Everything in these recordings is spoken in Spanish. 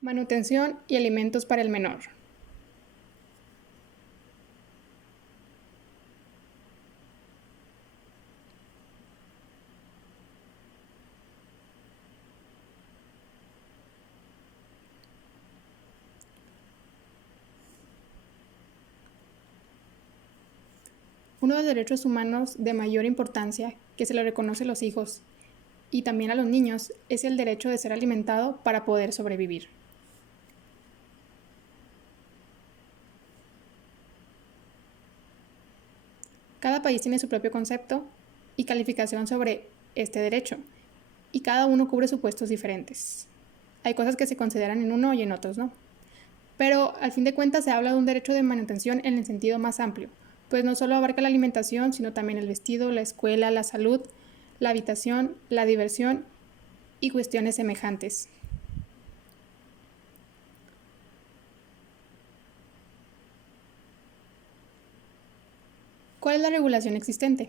Manutención y alimentos para el menor. Uno de los derechos humanos de mayor importancia que se le reconoce a los hijos y también a los niños es el derecho de ser alimentado para poder sobrevivir. Cada país tiene su propio concepto y calificación sobre este derecho, y cada uno cubre supuestos diferentes. Hay cosas que se consideran en uno y en otros no. Pero al fin de cuentas se habla de un derecho de manutención en el sentido más amplio, pues no solo abarca la alimentación, sino también el vestido, la escuela, la salud, la habitación, la diversión y cuestiones semejantes. ¿Cuál es la regulación existente?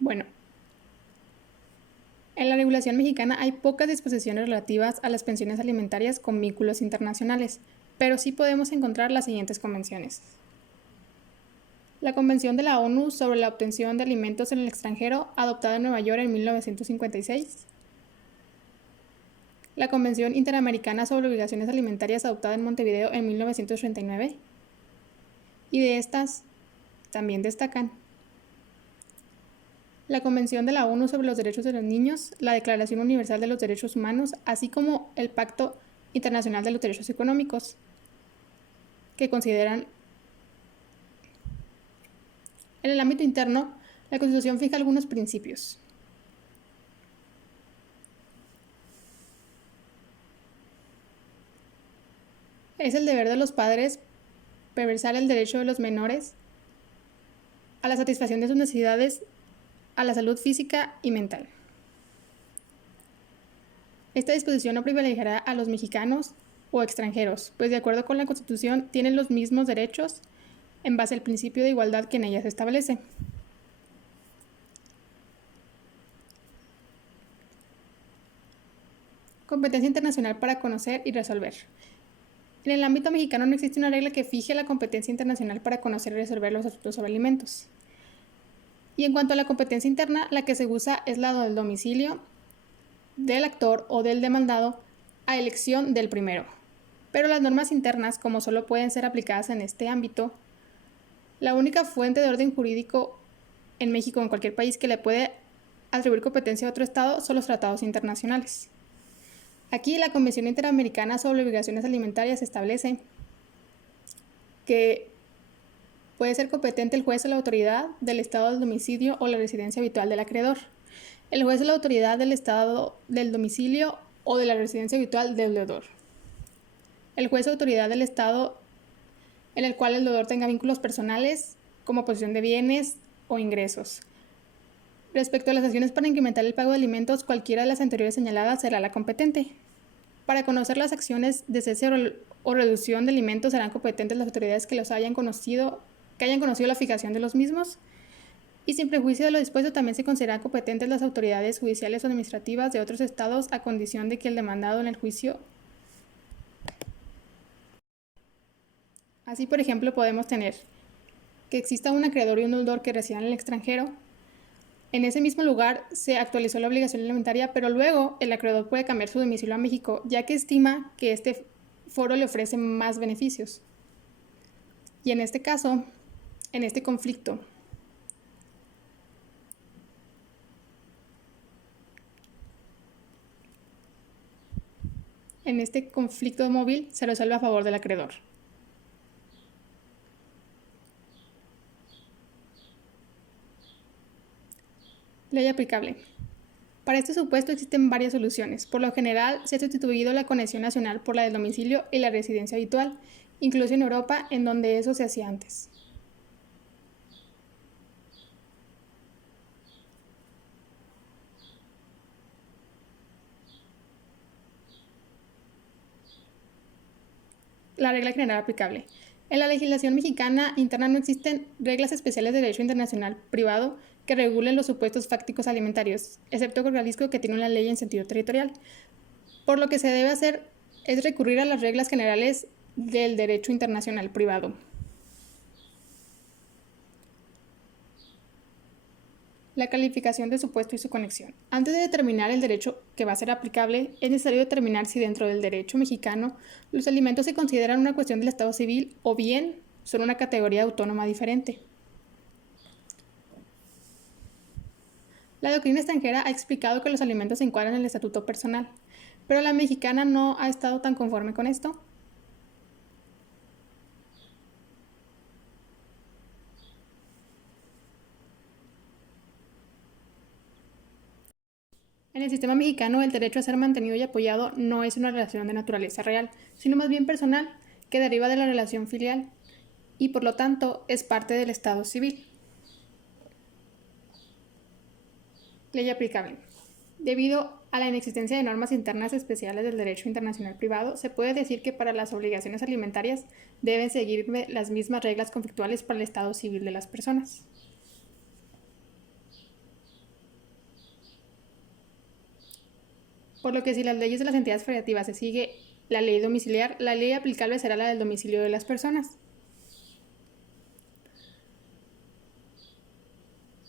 Bueno, en la regulación mexicana hay pocas disposiciones relativas a las pensiones alimentarias con vínculos internacionales, pero sí podemos encontrar las siguientes convenciones. La Convención de la ONU sobre la obtención de alimentos en el extranjero, adoptada en Nueva York en 1956. La Convención Interamericana sobre Obligaciones Alimentarias, adoptada en Montevideo en 1939. Y de estas también destacan la Convención de la ONU sobre los Derechos de los Niños, la Declaración Universal de los Derechos Humanos, así como el Pacto Internacional de los Derechos Económicos, que consideran. En el ámbito interno, la Constitución fija algunos principios. Es el deber de los padres preservar el derecho de los menores a la satisfacción de sus necesidades, a la salud física y mental. Esta disposición no privilegiará a los mexicanos o extranjeros, pues de acuerdo con la Constitución tienen los mismos derechos en base al principio de igualdad que en ella se establece. Competencia internacional para conocer y resolver. En el ámbito mexicano no existe una regla que fije la competencia internacional para conocer y resolver los asuntos sobre alimentos. Y en cuanto a la competencia interna, la que se usa es la del domicilio del actor o del demandado a elección del primero. Pero las normas internas, como solo pueden ser aplicadas en este ámbito, la única fuente de orden jurídico en México o en cualquier país que le puede atribuir competencia a otro estado son los tratados internacionales. Aquí la Convención Interamericana sobre Obligaciones Alimentarias establece que puede ser competente el juez o la autoridad del estado del domicilio o la residencia habitual del acreedor, el juez o la autoridad del estado del domicilio o de la residencia habitual del deudor, el juez o autoridad del estado en el cual el deudor tenga vínculos personales como posesión de bienes o ingresos. Respecto a las acciones para incrementar el pago de alimentos, cualquiera de las anteriores señaladas será la competente. Para conocer las acciones de cese o reducción de alimentos serán competentes las autoridades que hayan conocido la fijación de los mismos, y sin prejuicio de lo dispuesto también se consideran competentes las autoridades judiciales o administrativas de otros estados a condición de que el demandado en el juicio. Así, por ejemplo, podemos tener que exista un acreedor y un deudor que residan en el extranjero. En ese mismo lugar se actualizó la obligación alimentaria, pero luego el acreedor puede cambiar su domicilio a México, ya que estima que este foro le ofrece más beneficios. Y en este caso, en este conflicto, móvil se resuelve a favor del acreedor. Ley aplicable. Para este supuesto existen varias soluciones. Por lo general, se ha sustituido la conexión nacional por la del domicilio y la residencia habitual, incluso en Europa, en donde eso se hacía antes. La regla general aplicable. En la legislación mexicana interna no existen reglas especiales de derecho internacional privado que regulen los supuestos fácticos alimentarios, excepto con Jalisco, que tiene una ley en sentido territorial. Por lo que se debe hacer es recurrir a las reglas generales del derecho internacional privado. La calificación de supuesto y su conexión. Antes de determinar el derecho que va a ser aplicable, es necesario determinar si dentro del derecho mexicano los alimentos se consideran una cuestión del Estado civil o bien son una categoría autónoma diferente. La doctrina extranjera ha explicado que los alimentos se encuadran en el estatuto personal, pero la mexicana no ha estado tan conforme con esto. En el sistema mexicano, el derecho a ser mantenido y apoyado no es una relación de naturaleza real, sino más bien personal, que deriva de la relación filial y por lo tanto es parte del Estado civil. Ley aplicable. Debido a la inexistencia de normas internas especiales del derecho internacional privado, se puede decir que para las obligaciones alimentarias deben seguirme las mismas reglas conflictuales para el estado civil de las personas. Por lo que si las leyes de las entidades federativas se sigue la ley domiciliar, la ley aplicable será la del domicilio de las personas.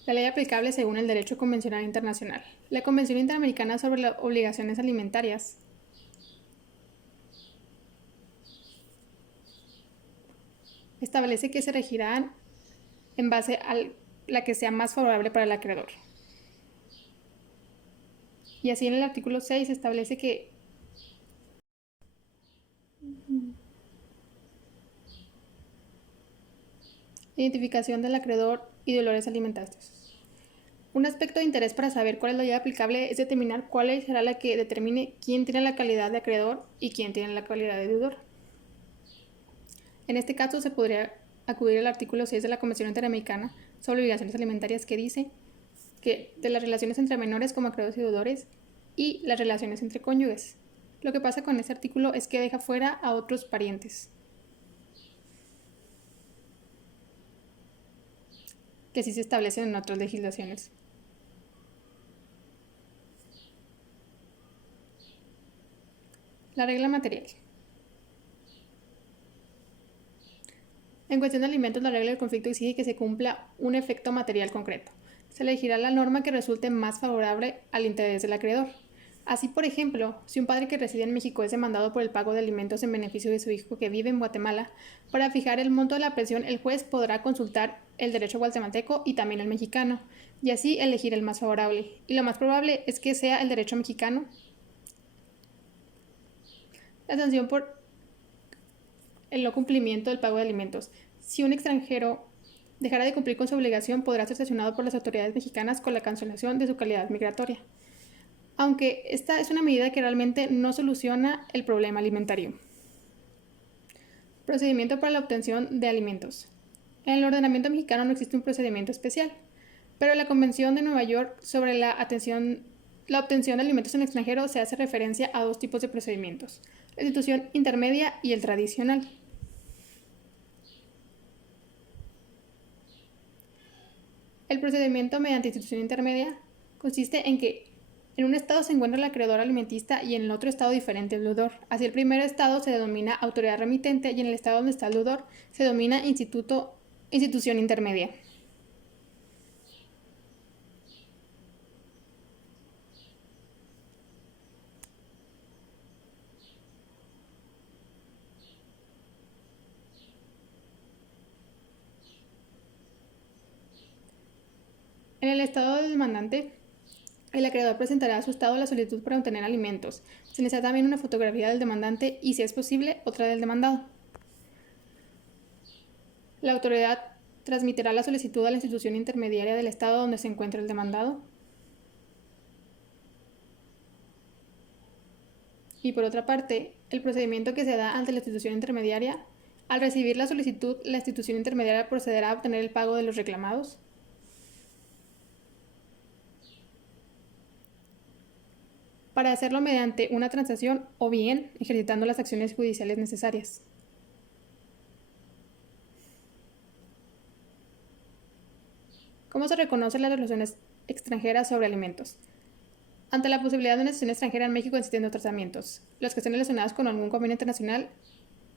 La ley aplicable según el derecho convencional internacional. La Convención Interamericana sobre las Obligaciones Alimentarias establece que se regirán en base a la que sea más favorable para el acreedor. Y así en el artículo 6 establece que identificación del acreedor y dolores alimentarios. Un aspecto de interés para saber cuál es la ley aplicable es determinar cuál ley será la que determine quién tiene la calidad de acreedor y quién tiene la calidad de deudor. En este caso se podría acudir al artículo 6 de la Convención Interamericana sobre Obligaciones Alimentarias, que dice que de las relaciones entre menores como acreedores y deudores y las relaciones entre cónyuges. Lo que pasa con este artículo es que deja fuera a otros parientes, que sí se establecen en otras legislaciones. La regla material. En cuestión de alimentos, la regla del conflicto exige que se cumpla un efecto material concreto. Se elegirá la norma que resulte más favorable al interés del acreedor. Así, por ejemplo, si un padre que reside en México es demandado por el pago de alimentos en beneficio de su hijo que vive en Guatemala, para fijar el monto de la pensión, el juez podrá consultar el derecho guatemalteco y también el mexicano, y así elegir el más favorable. Y lo más probable es que sea el derecho mexicano. La sanción por el no cumplimiento del pago de alimentos. Si un extranjero dejara de cumplir con su obligación, podrá ser sancionado por las autoridades mexicanas con la cancelación de su calidad migratoria. Aunque esta es una medida que realmente no soluciona el problema alimentario. Procedimiento para la obtención de alimentos. En el ordenamiento mexicano no existe un procedimiento especial, pero en la Convención de Nueva York sobre la obtención de alimentos en el extranjero se hace referencia a dos tipos de procedimientos: la institución intermedia y el tradicional. El procedimiento mediante institución intermedia consiste en que en un estado se encuentra el acreedor alimentista y en el otro estado diferente el deudor. Así, el primer estado se denomina autoridad remitente y en el estado donde está el deudor se denomina institución intermedia. En el estado del demandante, el acreedor presentará a su estado la solicitud para obtener alimentos. Se necesita también una fotografía del demandante y, si es posible, otra del demandado. La autoridad transmitirá la solicitud a la institución intermediaria del estado donde se encuentra el demandado. Y por otra parte, el procedimiento que se da ante la institución intermediaria: al recibir la solicitud, la institución intermediaria procederá a obtener el pago de los reclamados. Para hacerlo mediante una transacción o bien ejercitando las acciones judiciales necesarias. ¿Cómo se reconocen las resoluciones extranjeras sobre alimentos? Ante la posibilidad de una estación extranjera en México existen dos tratamientos: los que estén relacionados con algún convenio internacional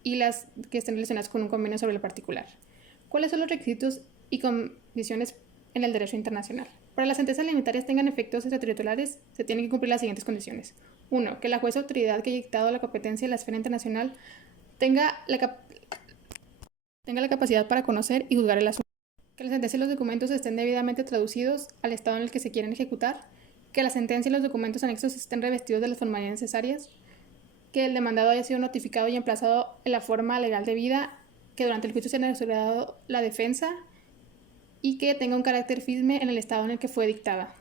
y las que estén relacionadas con un convenio sobre lo particular. ¿Cuáles son los requisitos y condiciones en el derecho internacional? Para que las sentencias alimentarias tengan efectos extraterritoriales, se tienen que cumplir las siguientes condiciones. 1. Que la jueza autoridad que haya dictado la competencia de la esfera internacional tenga la capacidad para conocer y juzgar el asunto. Que la sentencia y los documentos estén debidamente traducidos al estado en el que se quieren ejecutar. Que la sentencia y los documentos anexos estén revestidos de las formalidades necesarias. Que el demandado haya sido notificado y emplazado en la forma legal debida. Que durante el juicio se haya asegurado la defensa y que tenga un carácter firme en el estado en el que fue dictada.